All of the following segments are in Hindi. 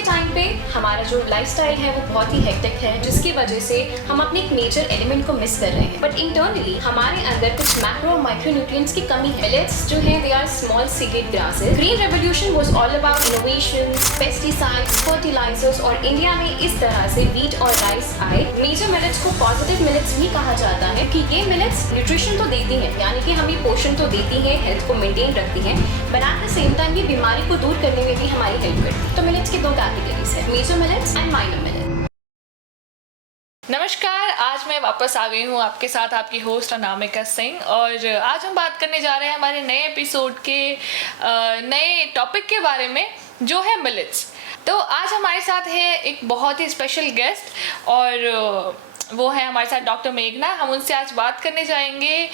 के टाइम पे हमारा जो लाइफस्टाइल है वो बहुत ही हेक्टिक है, जिसकी वजह से हम अपने एक मेजर एलिमेंट को मिस कर रहे हैं। बट इंटरनली हमारे अंदर कुछ मैक्रो और माइक्रो न्यूट्रिएंट्स की कमी है। मिलेट्स जो है they are small seeded grasses. Green revolution was all about innovation, pesticides, fertilizers और इंडिया में इस तरह से व्हीट और राइस आए। मेजर मिलेट्स को पॉजिटिव मिलेट्स भी कहा जाता है कि ये मिलेट्स न्यूट्रिशन तो देती हैं, यानी कि हमें पोषण तो देती हैं, हेल्थ को मेंटेन रखती हैं, but at the same time ये बीमारी को दूर करने में भी हमारी हेल्प करती है। तो मिलेट्स की दो कैटेगरीज है, major millets and minor millets. नमस्कार, आज मैं वापस आ गई हूँ आपके साथ, आपकी होस्ट अनामिका सिंह। और आज हम बात करने जा रहे हैं हमारे नए एपिसोड के नए टॉपिक के बारे में, जो है मिलेट्स। तो आज हमारे साथ है एक बहुत ही स्पेशल गेस्ट और वो है हमारे साथ डॉक्टर मेघना। हम उनसे आज बात करने जाएंगे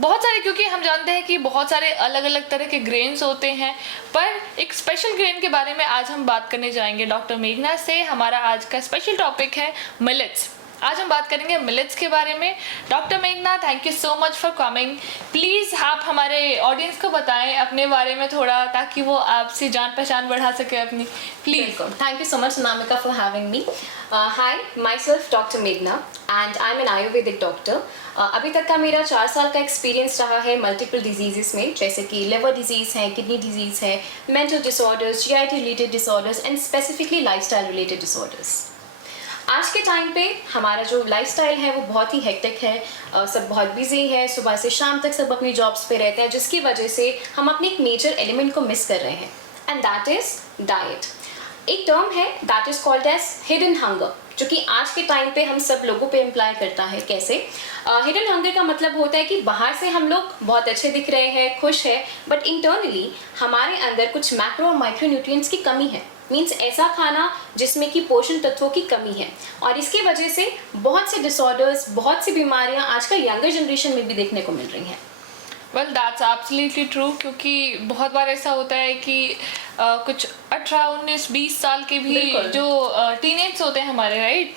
बहुत सारे, क्योंकि हम जानते हैं कि बहुत सारे अलग अलग तरह के ग्रेन्स होते हैं, पर एक स्पेशल ग्रेन के बारे में आज हम बात करने जाएंगे डॉक्टर मेघना से। हमारा आज का स्पेशल टॉपिक है मिलेट्स। आज हम बात करेंगे मिलेट्स के बारे में। डॉक्टर मेघना, thank you so much for coming. Please आप हमारे ऑडियंस को बताएं अपने बारे में थोड़ा, ताकि वो आपसे जान पहचान बढ़ा सके अपनी। Please. Thank you so much, Namika, for having me. Hi, myself Dr. Meghna and I'm an Ayurvedic doctor. अभी तक का मेरा 4 साल का एक्सपीरियंस रहा है मल्टीपल डिजीज़ में, जैसे कि लिवर डिजीज़ है, किडनी डिजीज़ है, mental disorders, GIT related disorders and specifically lifestyle related disorders. आज के टाइम पे हमारा जो लाइफस्टाइल है वो बहुत ही हेक्टिक है, सब बहुत बिजी है, सुबह से शाम तक सब अपनी जॉब्स पे रहते हैं, जिसकी वजह से हम अपने एक मेजर एलिमेंट को मिस कर रहे हैं, एंड दैट इज डाइट। एक टर्म है that is called as hidden hunger, जो कि आज के टाइम पे हम सब लोगों पे इम्प्लाई करता है। कैसे? हिडन हंगर का मतलब होता है कि बाहर से हम लोग बहुत अच्छे दिख रहे हैं, खुश है, बट इंटरनली हमारे अंदर कुछ मैक्रो और माइक्रो न्यूट्रिएंट्स की कमी है। मीन्स ऐसा खाना जिसमें कि पोषण तत्वों की कमी है, और इसकी वजह से बहुत से डिसऑर्डर्स, बहुत सी बीमारियां आजकल यंगर जनरेशन में भी देखने को मिल रही हैं। वेल दैट्स एब्सोल्युटली ट्रू, क्योंकि बहुत बार ऐसा होता है कि कुछ 18, 19, 20 साल के भी जो टीनेज होते हैं हमारे, राइट,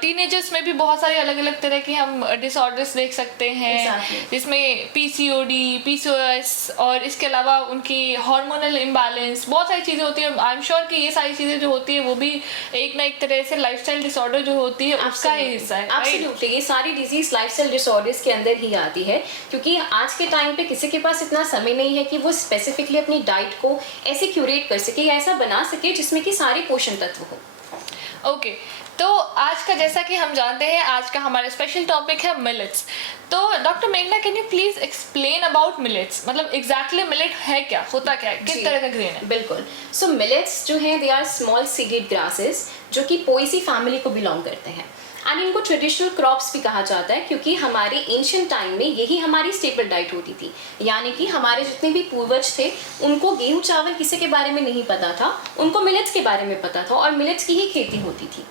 टीनेजर्स में भी बहुत सारे अलग अलग तरह के हम डिसऑर्डर्स देख सकते हैं, जिसमें पीसीओडी, पीसीओएस और इसके अलावा उनकी हार्मोनल इम्बैलेंस, बहुत सारी चीज़ें होती हैं। आई एम श्योर कि ये सारी चीज़ें जो होती है वो भी एक ना एक तरह से लाइफस्टाइल डिसऑर्डर जो होती है उसका ही हिस्सा है। एब्सोल्युटली, ये सारी डिजीज लाइफस्टाइल डिसऑर्डर्स के अंदर ही आती है, क्योंकि आज के टाइम पे किसी के पास इतना समय नहीं है कि वो स्पेसिफिकली अपनी डाइट को ऐसे क्यूरेट कर सके या ऐसा बना सके जिसमें कि सारे पोषण तत्व हो। ओके, तो आज का, जैसा कि हम जानते हैं, आज का हमारा स्पेशल टॉपिक है मिलेट्स। तो डॉक्टर मेघना, can you please explain about millets? मतलब एग्जैक्टली मिलेट है क्या, होता क्या है, किस तरह का ग्रेन है? बिल्कुल। सो मिलेट्स जो है they are small seeded grasses, जो कि पोएसी फैमिली को बिलोंग करते हैं, एंड इनको ट्रेडिशनल क्रॉप्स भी कहा जाता है, क्योंकि हमारे एंशिएंट टाइम में यही हमारी स्टेपल डाइट होती थी। यानी कि हमारे जितने भी पूर्वज थे उनको गेहूं चावल किसी के बारे में नहीं पता था, उनको मिलेट्स के बारे में पता था, और मिलेट्स की ही खेती होती थी।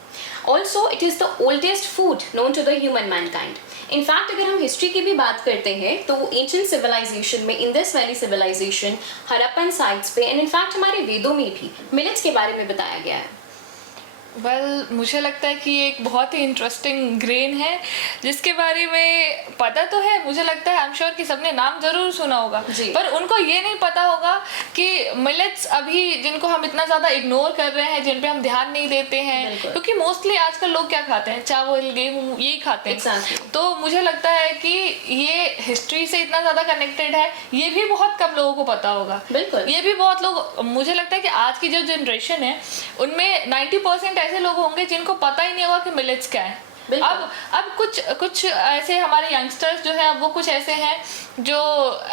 Also it is the oldest food known to the human mankind. In fact अगर हम हिस्ट्री की भी बात करते हैं तो एंशिएंट सिविलाइजेशन में, Indus valley civilization, Harappan sites पे, एंड इनफैक्ट हमारे वेदों में भी मिलेट्स के बारे में बताया गया है। वेल, मुझे लगता है कि ये एक बहुत ही इंटरेस्टिंग ग्रेन है जिसके बारे में पता तो है, मुझे लगता है आई एम श्योर कि सबने नाम जरूर सुना होगा, पर उनको ये नहीं पता होगा कि मिलेट्स अभी जिनको हम इतना ज़्यादा इग्नोर कर रहे हैं, जिन पे हम ध्यान नहीं देते हैं, क्योंकि मोस्टली आजकल लोग क्या खाते हैं, चावल, गेहूँ, यही खाते हैं। तो मुझे लगता है कि ये हिस्ट्री से इतना ज़्यादा कनेक्टेड है, ये भी बहुत कम लोगों को पता होगा। बिल्कुल, ये भी बहुत लोग, मुझे लगता है कि आज की जो जनरेशन है उनमें 90% ऐसे लोग होंगे जिनको पता ही नहीं होगा कि मिलेट्स क्या है। अब कुछ ऐसे हमारे यंगस्टर्स जो है, अब वो कुछ ऐसे हैं जो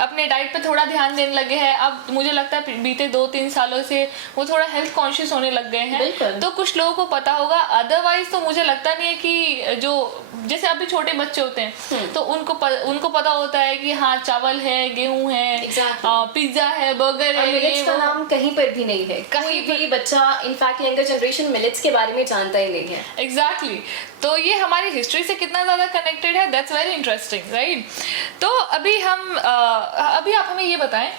अपने डाइट पे थोड़ा ध्यान देने लगे हैं। अब मुझे लगता है बीते 2-3 सालों से वो थोड़ा हेल्थ कॉन्शियस होने लग गए हैं, तो कुछ लोगों को पता होगा। अदरवाइज तो मुझे लगता नहीं है कि जो जैसे अभी छोटे बच्चे होते हैं तो उनको पता होता है कि हाँ, चावल है, गेहूं है, पिज्जा है, बर्गर है, मिलेट्स का नाम कहीं पर भी नहीं है। कोई भी बच्चा, इनफैक्ट यंगर जनरेशन, मिलेट्स के बारे में जानता ही नहीं है। एग्जैक्टली, तो ये हमारी हिस्ट्री से कितना ज़्यादा कनेक्टेड है, दैट्स वेरी इंटरेस्टिंग, राइट। तो अभी आप हमें ये बताएं,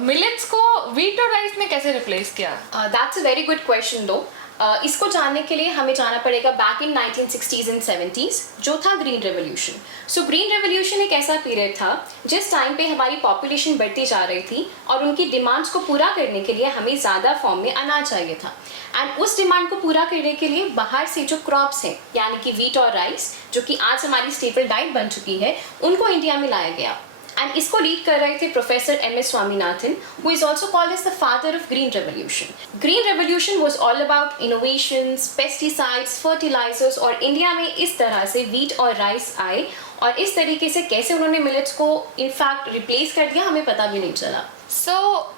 मिलेट्स को व्हीट और राइस ने कैसे रिप्लेस किया? That's a very good question दो। इसको जानने के लिए हमें जाना पड़ेगा back in 1960s and 70s, जो था green revolution. So green revolution एक ऐसा पीरियड था जिस टाइम पे हमारी पॉपुलेशन बढ़ती जा रही थी और उनकी डिमांड्स को पूरा करने के लिए हमें ज़्यादा फॉर्म में अनाज चाहिए था। एंड उस डिमांड को पूरा करने के लिए बाहर से जो क्रॉप्स हैं, यानी कि वीट और राइस, जो कि आज हमारी स्टेपल डाइट बन चुकी है, उनको इंडिया में लाया गया। एंड इसको लीड कर रहे थे professor MS Swaminathan, who is also called as the father of green revolution. Green revolution was all about innovations, pesticides, fertilizers, और इंडिया में इस तरह से वीट और राइस आए, और इस तरीके से कैसे उन्होंने मिलेट्स को इनफैक्ट रिप्लेस कर दिया हमें पता भी नहीं चला। सो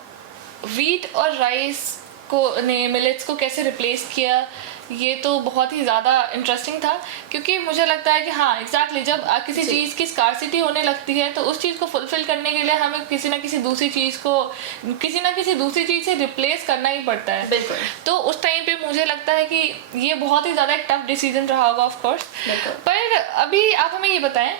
वीट और राइस को ने मिलेट्स को कैसे रिप्लेस किया, ये तो बहुत ही ज़्यादा इंटरेस्टिंग था, क्योंकि मुझे लगता है कि हाँ एग्जैक्टली जब किसी चीज़ की स्कार्सिटी होने लगती है तो उस चीज़ को फुलफिल करने के लिए हमें किसी ना किसी दूसरी चीज़ से रिप्लेस करना ही पड़ता है। बिल्कुल। तो उस टाइम पे मुझे लगता है कि ये बहुत ही ज़्यादा एक टफ डिसीजन रहा होगा ऑफ कोर्स। पर अभी आप हमें ये बताएं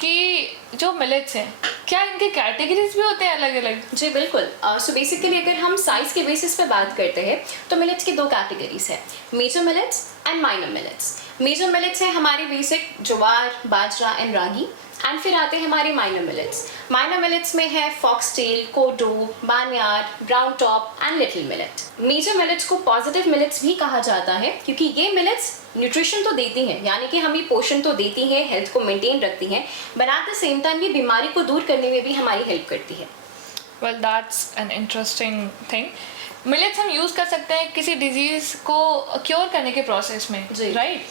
कि जो मिलेट्स हैं, क्या इनके कैटेगरीज भी होते हैं अलग अलग? जी बिल्कुल। सो बेसिकली अगर हम साइज के बेसिस पे बात करते हैं तो मिलेट्स की दो कैटेगरीज है, major millets and minor millets. Major millets है हमारे basic jowar, bajra and ragi, and फिर आते हैं हमारे माइनर मिलेट्स। माइनर मिलेट्स में है foxtail, kodo, barnyard, brown top and little millet. Major millets को पॉजिटिव मिलेट्स भी कहा जाता है, क्योंकि ये मिलेट्स न्यूट्रिशन तो देती हैं, यानी कि हमें पोषण तो देती हैं, हेल्थ को मेंटेन रखती हैं, but at the same time ये बीमारी को दूर करने में भी हमारी हेल्प करती है। Well that's an interesting thing. Millets हम यूज़ कर सकते हैं किसी डिजीज़ को क्योर करने के प्रोसेस में, राइट?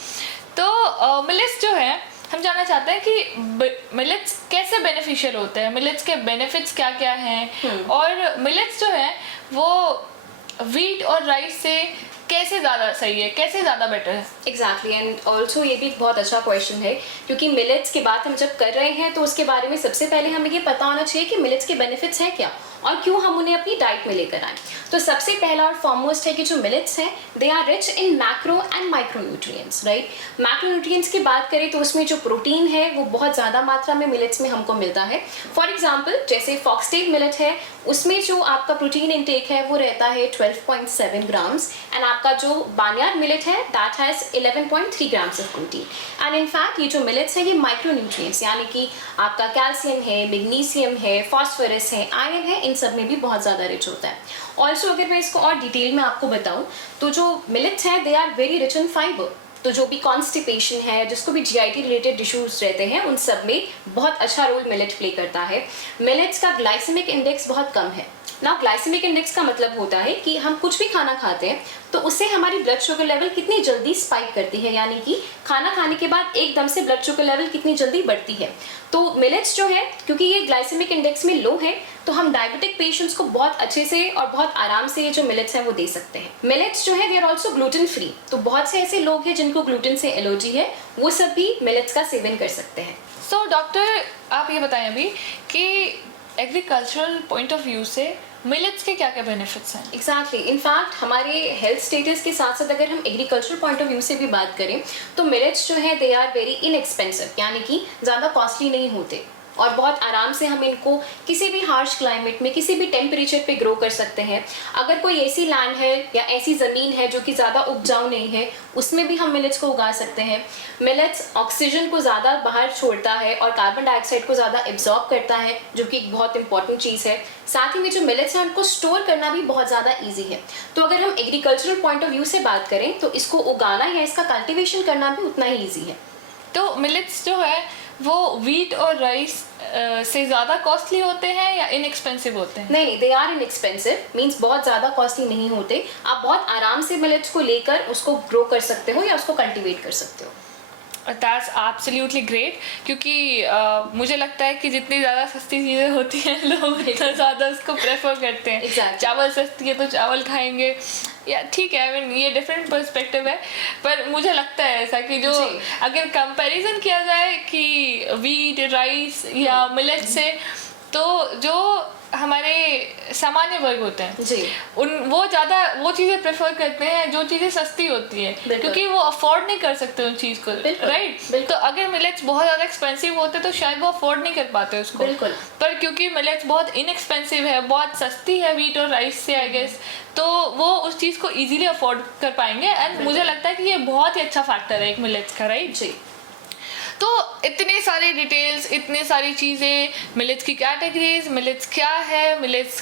तो मिलेट्स जो है, हम जानना चाहते हैं कि मिलेट्स कैसे बेनिफिशियल होते हैं, मिलेट्स के बेनिफिट्स क्या क्या हैं, और मिलेट्स जो है वो वीट और राइस से कैसे ज़्यादा सही है, कैसे ज़्यादा बेटर है? एग्जैक्टली, एंड ऑल्सो ये भी एक बहुत अच्छा क्वेश्चन है, क्योंकि मिलेट्स की बात हम जब कर रहे हैं तो उसके बारे में सबसे पहले हमें ये पता होना चाहिए कि मिलेट्स के बेनिफिट्स हैं क्या और क्यों हम उन्हें अपनी डाइट में लेकर आए। तो सबसे पहला और फॉरमोस्ट है कि जो मिलेट्स हैं they are rich in macro and micro nutrients, right? Macro nutrients की बात करें तो उसमें जो प्रोटीन है वो बहुत ज़्यादा मात्रा में मिलेट्स में हमको मिलता है। फॉर एग्जाम्पल जैसे फॉक्सटेल मिलेट है, उसमें जो आपका प्रोटीन इंटेक है वो रहता है 12.7 ग्राम्स, एंड आपका जो बार्नयार्ड मिलेट है that has 11.3 grams of protein. And in fact ये जो मिलेट्स हैं ये माइक्रो न्यूट्रिएंट्स, यानी कि आपका कैल्शियम है, मैग्नीशियम है, फॉस्फोरस है, आयरन है, इन सब में भी बहुत ज़्यादा रिच होता है। ऑल्सो अगर मैं इसको और डिटेल में आपको बताऊं तो जो मिलेट्स हैं they are very rich in fibre. तो जो भी कॉन्स्टिपेशन है, जिसको भी GIT रिलेटेड इश्यूज रहते हैं, उन सब में बहुत अच्छा रोल मिलेट प्ले करता है। मिलेट्स का ग्लाइसेमिक इंडेक्स बहुत कम है। ना ग्लाइसेमिक इंडेक्स का मतलब होता है कि हम कुछ भी खाना खाते हैं तो उससे हमारी ब्लड शुगर लेवल कितनी जल्दी स्पाइक करती है, यानी कि खाना खाने के बाद एकदम से ब्लड शुगर लेवल कितनी जल्दी बढ़ती है। तो मिलेट्स जो है, क्योंकि ये ग्लाइसेमिक इंडेक्स में लो है, तो हम डायबिटिक पेशेंट्स को बहुत अच्छे से और बहुत आराम से ये जो मिलेट्स हैं वो दे सकते हैं। मिलेट्स जो है they are also gluten free, तो बहुत से ऐसे लोग हैं जिनको ग्लूटेन से एलर्जी है, वो सब भी मिलेट्स का सेवन कर सकते हैं। सो डॉक्टर आप ये बताएं अभी कि एग्रीकल्चरल पॉइंट ऑफ व्यू से मिलेट्स के क्या क्या बेनिफिट्स हैं? एग्जैक्टली, इनफैक्ट हमारे हेल्थ स्टेटस के साथ साथ अगर हम एग्रीकल्चर पॉइंट ऑफ व्यू से भी बात करें तो मिलेट्स जो है दे आर वेरी इनएक्सपेंसिव, यानी कि ज़्यादा कॉस्टली नहीं होते, और बहुत आराम से हम इनको किसी भी हार्श क्लाइमेट में, किसी भी टेम्परेचर पे ग्रो कर सकते हैं। अगर कोई ऐसी लैंड है या ऐसी ज़मीन है जो कि ज़्यादा उपजाऊ नहीं है, उसमें भी हम मिलेट्स को उगा सकते हैं। मिलेट्स ऑक्सीजन को ज़्यादा बाहर छोड़ता है और कार्बन डाइऑक्साइड को ज़्यादा एब्जॉर्ब करता है, जो कि एक बहुत इंपॉर्टेंट चीज़ है। साथ ही में जो मिलेट्स हैं उनको स्टोर करना भी बहुत ज़्यादा ईजी है। तो अगर हम एग्रीकल्चरल पॉइंट ऑफ व्यू से बात करें तो इसको उगाना या इसका कल्टिवेशन करना भी उतना ही ईजी है। तो मिलेट्स जो है वो वीट और राइस से ज़्यादा कॉस्टली होते हैं या इनएक्सपेंसिव होते हैं? नहीं, दे आर इनएक्सपेंसिव, मीन्स बहुत ज़्यादा कॉस्टली नहीं होते। आप बहुत आराम से मिलेट्स को लेकर उसको ग्रो कर सकते हो या उसको कल्टीवेट कर सकते हो। दैट्स एब्सोल्युटली ग्रेट, क्योंकि मुझे लगता है कि जितनी ज़्यादा सस्ती चीज़ें होती हैं लोग उतना ज़्यादा उसको प्रेफर करते हैं। Exactly. चावल सस्ती है तो चावल खाएंगे, या ठीक है, आई मीन ये डिफरेंट पर्सपेक्टिव है, पर मुझे लगता है ऐसा कि जो अगर कंपैरिजन किया जाए कि वीट, राइस या मिलेट से, तो जो हमारे सामान्य वर्ग होते हैं जी, वो ज़्यादा वो चीज़ें प्रेफर करते हैं जो चीज़ें सस्ती होती है, बिल्कुल। क्योंकि वो अफोर्ड नहीं कर सकते उन चीज़ को, बिल्कुल, राइट। बिल्कुल। तो अगर मिलेट्स बहुत ज़्यादा एक्सपेंसिव होते तो शायद वो अफोर्ड नहीं कर पाते उसको, बिल्कुल। पर क्योंकि मिलेट्स बहुत इनएक्सपेंसिव है, बहुत सस्ती है वीट और राइस से आई गेस, तो वो उस चीज़ को इजीली अफोर्ड कर पाएंगे। एंड मुझे लगता है कि ये बहुत ही अच्छा फैक्टर है एक मिलेट्स का, राइट। जी, तो इतनी सारी डिटेल्स, इतनी सारी चीज़ें, मिलेट्स की कैटेगरीज, मिलेट्स क्या है, मिलेट्स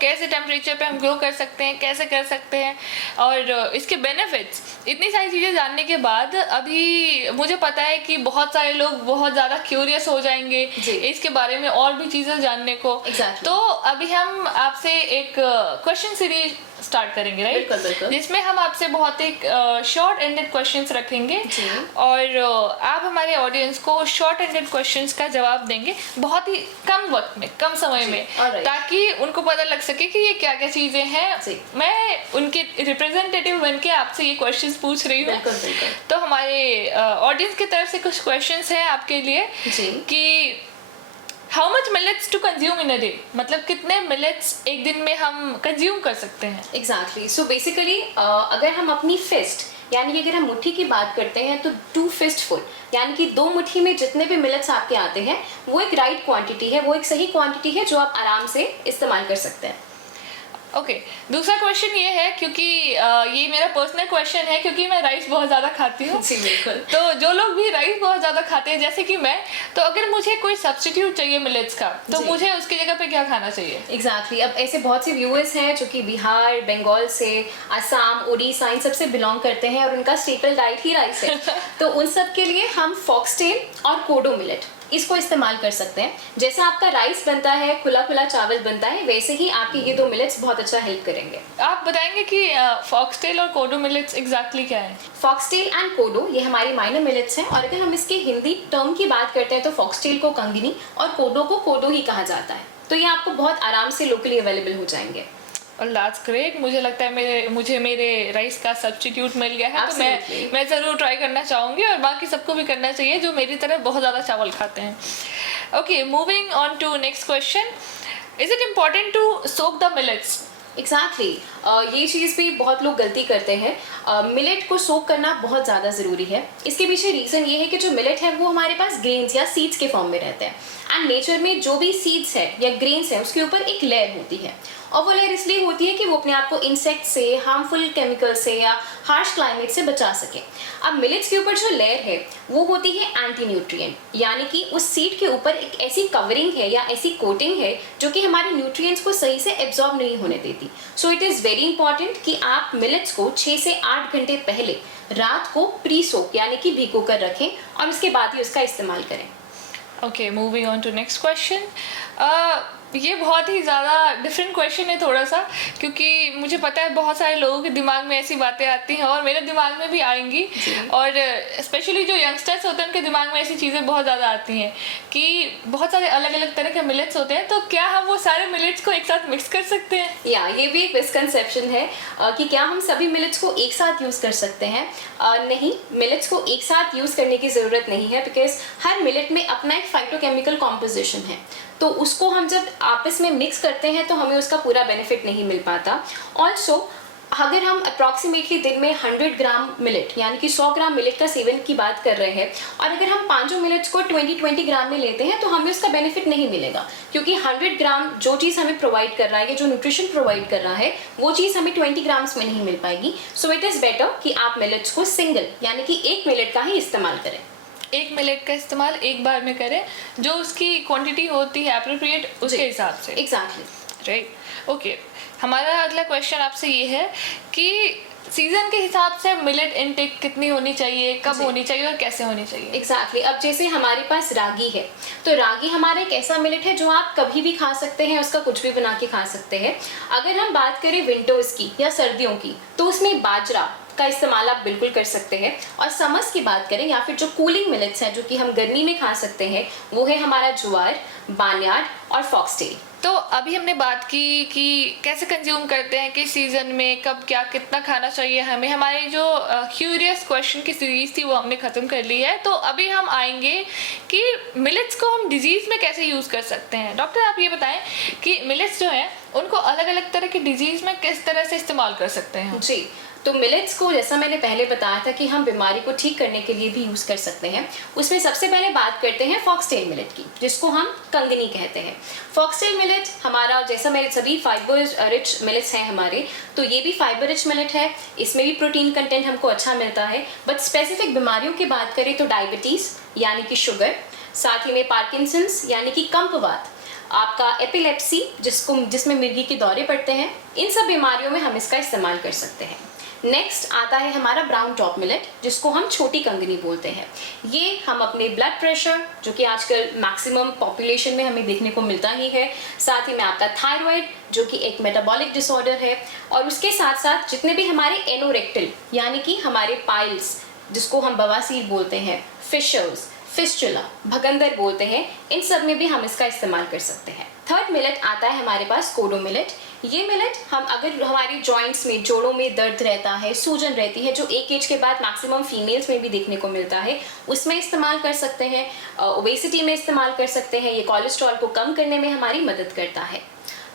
कैसे टेम्परेचर पे हम ग्रो कर सकते हैं, कैसे कर सकते हैं, और इसके बेनिफिट्स, इतनी सारी चीज़ें जानने के बाद अभी मुझे पता है कि बहुत सारे लोग बहुत ज़्यादा क्यूरियस हो जाएंगे जी। इसके बारे में और भी चीज़ें जानने को। Exactly. तो अभी हम आपसे एक क्वेश्चन सीरीज स्टार्ट करेंगे, राइट, बिल्कुल, बिल्कुल। जिसमें हम आपसे बहुत एक शॉर्ट एंडेड क्वेश्चंस रखेंगे जी। और आप हमारे ऑडियंस को शॉर्ट एंडेड क्वेश्चंस का जवाब देंगे बहुत ही कम वक्त में, कम समय में, alright. ताकि उनको पता लग सके कि ये क्या क्या चीज़ें हैं। जी। मैं उनके रिप्रेजेंटेटिव बन के आपसे ये क्वेश्चंस पूछ रही हूँ। बिल्कुल, बिल्कुल। तो हमारे ऑडियंस की तरफ से कुछ क्वेश्चंस हैं आपके लिए जी। कि how much millets to consume in a day, मतलब कितने मिलेट्स एक दिन में हम कंज्यूम कर सकते हैं। एग्जैक्टली। सो बेसिकली अगर हम अपनी फिस्ट यानी कि अगर हम मुट्ठी की बात करते हैं तो 2 फिस्ट फुल यानी कि 2 मुट्ठी में जितने भी मिलेट्स आपके आते हैं वो एक राइट क्वांटिटी है, वो एक सही क्वांटिटी है जो आप आराम से इस्तेमाल कर सकते हैं। ओके, दूसरा क्वेश्चन ये है, क्योंकि ये मेरा पर्सनल क्वेश्चन है, क्योंकि मैं राइस बहुत ज़्यादा खाती हूँ। जी, बिल्कुल। तो जो लोग भी राइस बहुत ज़्यादा खाते हैं जैसे कि मैं, तो अगर मुझे कोई सब्स्टिट्यूट चाहिए मिलेट्स का, तो जी। मुझे उसकी जगह पे क्या खाना चाहिए। एग्जैक्टली। अब ऐसे बहुत से व्यूअर्स हैं जो कि बिहार, बंगाल से, असम, उड़ीसा इन सब से बिलोंग करते हैं और उनका स्टेपल डाइट ही राइस है। तो उन सब के लिए हम फॉक्सटेल और कोडो मिलेट इसको इस्तेमाल कर सकते हैं। जैसा आपका राइस बनता है, खुला खुला चावल बनता है, वैसे ही आपके ये 2 मिलेट्स बहुत अच्छा हेल्प करेंगे। आप बताएंगे कि फॉक्सटेल और कोडो मिलेट्स एग्जैक्टली क्या है। फॉक्सटेल एंड कोडो ये हमारी माइनर मिलेट्स हैं और अगर हम इसके हिंदी टर्म की बात करते हैं तो फॉक्सटेल को कंगनी और कोडो को कोडो ही कहा जाता है। तो ये आपको बहुत आराम से लोकली अवेलेबल हो जाएंगे। और दैट्स ग्रेट, मुझे लगता है मुझे मेरे राइस का सब्स्टिट्यूट मिल गया है। Absolutely. तो मैं ज़रूर ट्राई करना चाहूँगी और बाकी सबको भी करना चाहिए जो मेरी तरह बहुत ज़्यादा चावल खाते हैं। Okay, moving on to next question, is it important to soak the millets. Exactly. ये चीज़ भी बहुत लोग गलती करते हैं। मिलेट को सोक करना बहुत ज़्यादा ज़रूरी है। इसके पीछे रीज़न ये है कि जो मिलेट है वो हमारे पास ग्रेन्स या सीड्स के फॉर्म में रहते हैं एंड नेचर में जो भी सीड्स है या ग्रेन्स है उसके ऊपर एक लेयर होती है और वो लेयर इसलिए होती है कि वो अपने आप को इंसेक्ट से, हार्मफुल केमिकल से या हार्श क्लाइमेट से बचा सके। अब मिलेट्स के ऊपर जो लेयर है वो होती है एंटी न्यूट्रिएंट, यानी कि उस सीड के ऊपर एक ऐसी कवरिंग है या ऐसी कोटिंग है जो कि हमारे न्यूट्रिएंट्स को सही से एब्जॉर्ब नहीं होने देती। So it is very important कि आप मिलेट्स को 6 से 8 घंटे पहले रात को प्री सोक यानी कि भिगो कर रखें और उसके बाद ही उसका इस्तेमाल करें। Okay, moving on to next question. ये बहुत ही ज़्यादा डिफरेंट क्वेश्चन है थोड़ा सा, क्योंकि मुझे पता है बहुत सारे लोगों के दिमाग में ऐसी बातें आती हैं और मेरे दिमाग में भी आएंगी, और स्पेशली जो यंगस्टर्स होते हैं उनके दिमाग में ऐसी चीज़ें बहुत ज़्यादा आती हैं कि बहुत सारे अलग अलग तरह के मिलेट्स होते हैं, तो क्या हम वो सारे मिलेट्स को एक साथ मिक्स कर सकते हैं। या ये भी एक मिसकंसेप्शन है कि क्या हम सभी मिलेट्स को एक साथ यूज़ कर सकते हैं। नहीं, मिलेट्स को एक साथ यूज़ करने की ज़रूरत नहीं है, बिकॉज हर मिलेट में अपना एक फाइटोकेमिकल कॉम्पोजिशन है, तो उसको हम जब आपस में मिक्स करते हैं तो हमें उसका पूरा बेनिफिट नहीं मिल पाता। ऑल्सो अगर हम अप्रॉक्सीमेटली दिन में 100 ग्राम मिलेट यानी कि 100 ग्राम मिलेट का सेवन की बात कर रहे हैं और अगर हम 5 मिलेट्स को 20-20 ग्राम में लेते हैं तो हमें उसका बेनिफिट नहीं मिलेगा, क्योंकि 100 ग्राम जो चीज़ हमें प्रोवाइड कर रहा है, जो न्यूट्रिशन प्रोवाइड कर रहा है, वो चीज़ हमें 20 ग्राम्स में नहीं मिल पाएगी। सो इट इज़ बेटर कि आप मिलेट्स को सिंगल यानी कि एक मिलेट का ही इस्तेमाल करें। एक मिलेट का इस्तेमाल एक बार में करें, जो उसकी क्वांटिटी होती है अप्रोप्रिएट उसके हिसाब से। Exactly, right. ओके, हमारा अगला क्वेश्चन आपसे ये है कि सीजन के हिसाब से मिलेट इनटेक कितनी होनी चाहिए, कब होनी चाहिए और कैसे होनी चाहिए। एग्जैक्टली। अब जैसे हमारे पास रागी है, तो रागी हमारा एक ऐसा मिलेट है जो आप कभी भी खा सकते हैं, उसका कुछ भी बना के खा सकते हैं। अगर हम बात करें विंटर्स की या सर्दियों की, तो उसमें बाजरा का इस्तेमाल आप बिल्कुल कर सकते हैं। और समर्स की बात करें या फिर जो कूलिंग मिलेट्स हैं जो कि हम गर्मी में खा सकते हैं, वो है हमारा ज्वार, बार्नयार्ड और फॉक्सटेल। तो अभी हमने बात की कि कैसे कंज्यूम करते हैं, किस सीज़न में कब क्या कितना खाना चाहिए हमें। हमारी जो क्यूरियस क्वेश्चन की सीरीज़ थी वो हमने ख़त्म कर ली है। तो अभी हम आएंगे कि मिलेट्स को हम डिजीज़ में कैसे यूज़ कर सकते हैं। डॉक्टर आप ये बताएं कि मिलेट्स जो हैं उनको अलग अलग तरह की डिजीज़ में किस तरह से इस्तेमाल कर सकते हैं। जी, तो मिलेट्स को जैसा मैंने पहले बताया था कि हम बीमारी को ठीक करने के लिए भी यूज़ कर सकते हैं। उसमें सबसे पहले बात करते हैं फॉक्सटेल मिलेट की, जिसको हम कंगनी कहते हैं। फॉक्सटेल मिलेट हमारा, जैसा मेरे सभी फाइबर रिच मिलेट्स हैं हमारे, तो ये भी फाइबर रिच मिलेट है। इसमें भी प्रोटीन कंटेंट हमको अच्छा मिलता है। बट स्पेसिफिक बीमारियों की बात करें तो डायबिटीज़ यानी कि शुगर, साथ ही में पार्किंसंस यानी कि कंपवात, आपका एपिलेप्सी जिसमें मिर्गी के दौरे पड़ते हैं, इन सब बीमारियों में हम इसका इस्तेमाल कर सकते हैं। नेक्स्ट आता है हमारा ब्राउन टॉप मिलेट, जिसको हम छोटी कंगनी बोलते हैं। ये हम अपने ब्लड प्रेशर, जो कि आजकल मैक्सिमम पॉपुलेशन में हमें देखने को मिलता ही है, साथ ही में आपका थायराइड जो कि एक मेटाबॉलिक डिसऑर्डर है, और उसके साथ साथ जितने भी हमारे एनोरेक्टल यानी कि हमारे पाइल्स, जिसको हम बवासीर बोलते हैं, फिशर्स, फिस्टुला, भगंदर बोलते हैं, इन सब में भी हम इसका इस्तेमाल कर सकते हैं। थर्ड मिलेट आता है हमारे पास कोडो मिलेट। ये मिलेट हम अगर हमारे जॉइंट्स में, जोड़ों में दर्द रहता है, सूजन रहती है, जो एक एज के बाद मैक्सिमम फीमेल्स में भी देखने को मिलता है, उसमें इस्तेमाल कर सकते हैं। ओबेसिटी में इस्तेमाल कर सकते हैं। ये कोलेस्ट्रॉल को कम करने में हमारी मदद करता है।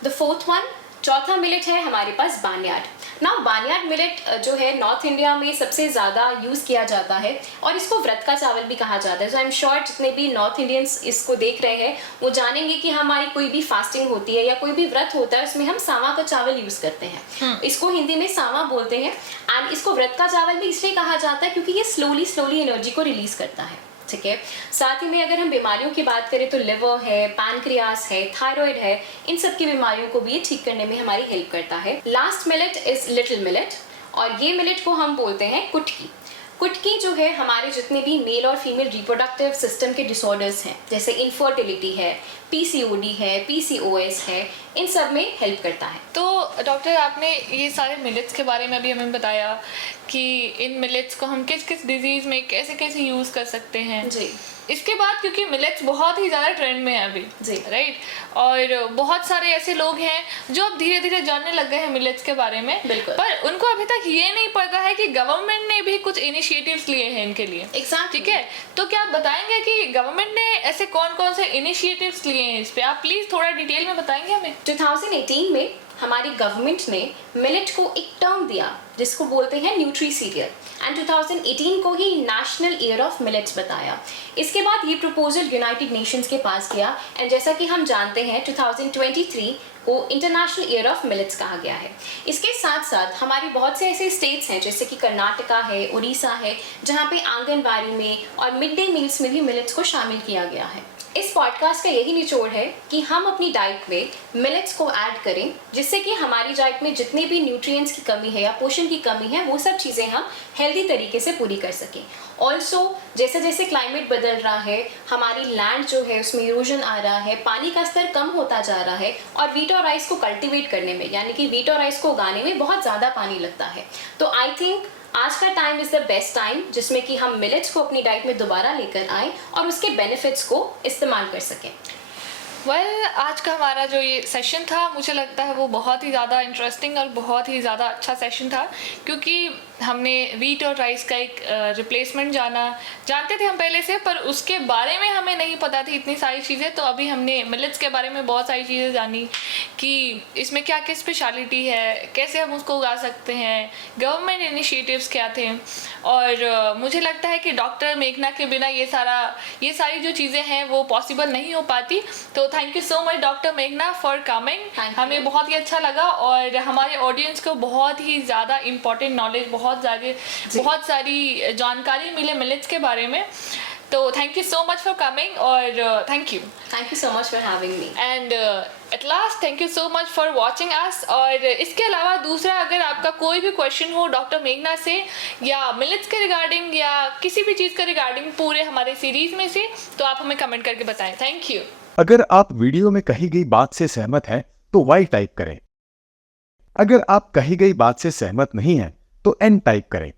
द फोर्थ वन, चौथा मिलेट है हमारे पास बार्नयार्ड। नाउ बार्नयार्ड मिलेट जो है नॉर्थ इंडिया में सबसे ज़्यादा यूज़ किया जाता है, और इसको व्रत का चावल भी कहा जाता है। सो आई एम श्योर जितने भी नॉर्थ इंडियंस इसको देख रहे हैं वो जानेंगे कि हमारी कोई भी फास्टिंग होती है या कोई भी व्रत होता है, उसमें हम सावा का चावल यूज़ करते हैं। इसको हिंदी में सावा बोलते हैं। एंड इसको व्रत का चावल भी इसलिए कहा जाता है क्योंकि ये स्लोली एनर्जी को रिलीज करता है। ठीक है, साथ ही में अगर हम बीमारियों की बात करें तो लिवर है, पैनक्रियास है, थायराइड है, इन सब की बीमारियों को भी ये ठीक करने में हमारी हेल्प करता है। Last millet is little millet, और ये मिलेट को हम बोलते हैं कुटकी। कुटकी जो है हमारे जितने भी मेल और फीमेल रिप्रोडक्टिव सिस्टम के डिसऑर्डर्स हैं, जैसे इनफर्टिलिटी है, पीसीओडी है, पीसीओएस है, इन सब में हेल्प करता है। तो डॉक्टर आपने ये सारे मिलेट्स के बारे में अभी हमें बताया कि इन मिलेट्स को हम किस किस डिजीज़ में कैसे कैसे यूज़ कर सकते हैं। जी। इसके बाद क्योंकि मिलेट्स बहुत ही ज़्यादा ट्रेंड में है अभी, जी, राइट, और बहुत सारे ऐसे लोग हैं जो अब धीरे धीरे जानने लग गए हैं मिलेट्स के बारे में, बिल्कुल, पर उनको अभी तक ये नहीं पता है कि गवर्नमेंट ने भी कुछ इनिशिएटिव्स लिए हैं इनके लिए। एग्जैक्टली। ठीक है, तो क्या आप बताएंगे कि गवर्नमेंट ने ऐसे कौन कौन से इनिशिएटिव्स लिए हैं इस पे? आप प्लीज थोड़ा डिटेल में बताएंगे हमें। 2018 में हमारी गवर्नमेंट ने मिलेट को एक टर्म दिया जिसको बोलते हैं न्यूट्री सीरियल, एंड 2018 को ही नेशनल ईयर ऑफ मिलेट्स बताया। इसके बाद ये प्रपोजल यूनाइटेड नेशंस के पास गया, एंड जैसा कि हम जानते हैं 2023 को इंटरनेशनल ईयर ऑफ मिलेट्स कहा गया है। इसके साथ साथ हमारी बहुत से ऐसे स्टेट्स हैं जैसे कि कर्नाटका है, उड़ीसा है, जहाँ पे आंगनबाड़ी में और मिड डे मील्स में भी मिलेट्स को शामिल किया गया है। इस पॉडकास्ट का यही निचोड़ है कि हम अपनी डाइट में मिलेट्स को ऐड करें, जिससे कि हमारी डाइट में जितने भी न्यूट्रिएंट्स की कमी है या पोषण की कमी है वो सब चीज़ें हम हेल्दी तरीके से पूरी कर सकें। ऑल्सो जैसे जैसे क्लाइमेट बदल रहा है, हमारी लैंड जो है उसमें इरोजन आ रहा है, पानी का स्तर कम होता जा रहा है, और वीट और राइस को कल्टिवेट करने में यानी कि वीट और राइस को उगाने में बहुत ज़्यादा पानी लगता है। तो आई थिंक आज का time is the best time जिसमें कि हम मिलेट्स को अपनी डाइट में दोबारा लेकर आएँ और उसके बेनिफिट्स को इस्तेमाल कर सकें। आज का हमारा जो ये सेशन था मुझे लगता है वो बहुत ही ज़्यादा इंटरेस्टिंग और बहुत ही ज़्यादा अच्छा सेशन था, क्योंकि हमने वीट और राइस का एक रिप्लेसमेंट जानते थे हम पहले से, पर उसके बारे में हमें नहीं पता थी इतनी सारी चीज़ें। तो अभी हमने मिलेट्स के बारे में बहुत सारी चीज़ें जानी कि इसमें क्या क्या स्पेशलिटी है, कैसे हम उसको उगा सकते हैं, गवर्नमेंट इनिशिएटिव्स क्या थे, और मुझे लगता है कि डॉक्टर मेघना के बिना ये सारी जो चीज़ें हैं वो पॉसिबल नहीं हो पाती। तो thank you so much doctor मेघना फॉर कमिंग। हमें बहुत ही अच्छा लगा, और हमारे ऑडियंस को बहुत ही ज़्यादा इंपॉर्टेंट नॉलेज, बहुत सारी जानकारी मिले मिलेट्स के बारे में। तो thank you so much for coming, और thank you so much for having me, and at last thank you so much for watching us. और इसके अलावा दूसरा, अगर आपका कोई भी क्वेश्चन हो डॉक्टर मेघना से या मिलेट्स के रिगार्डिंग या किसी भी चीज़ के रिगार्डिंग पूरे हमारे सीरीज में से, तो आप हमें कमेंट करके बताएं। Thank you. अगर आप वीडियो में कही गई बात से सहमत हैं तो Y टाइप करें। अगर आप कही गई बात से सहमत नहीं हैं तो N टाइप करें।